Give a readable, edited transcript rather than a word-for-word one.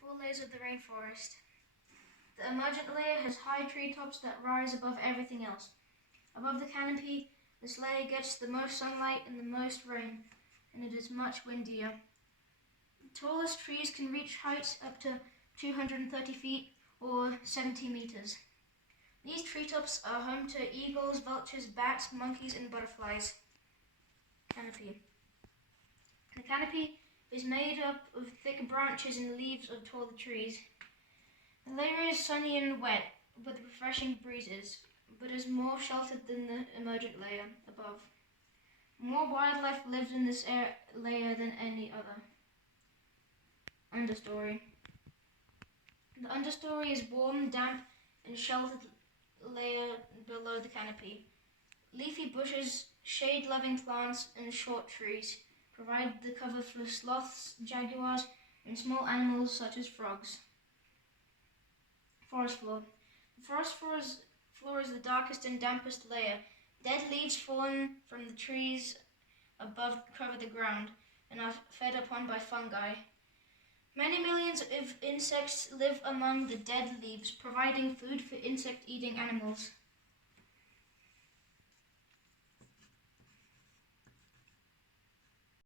four layers of the rainforest. The emergent layer has high treetops that rise above everything else. Above the canopy, this layer gets the most sunlight and the most rain, and it is much windier. The tallest trees can reach heights up to 230 feet or 70 meters. These treetops are home to eagles, vultures, bats, monkeys, and butterflies. Canopy. The canopy is made up of thick branches and leaves of taller trees. The layer is sunny and wet, with refreshing breezes, but is more sheltered than the emergent layer above. More wildlife lives in this layer than any other. Understory. The understory is warm, damp, and sheltered layer below the canopy. Leafy bushes, shade-loving plants, and short trees provide the cover for sloths, jaguars, and small animals such as frogs. Forest floor. The forest floor is the darkest and dampest layer. Dead leaves fallen from the trees above cover the ground and are fed upon by fungi. Many millions of insects live among the dead leaves, providing food for insect-eating animals.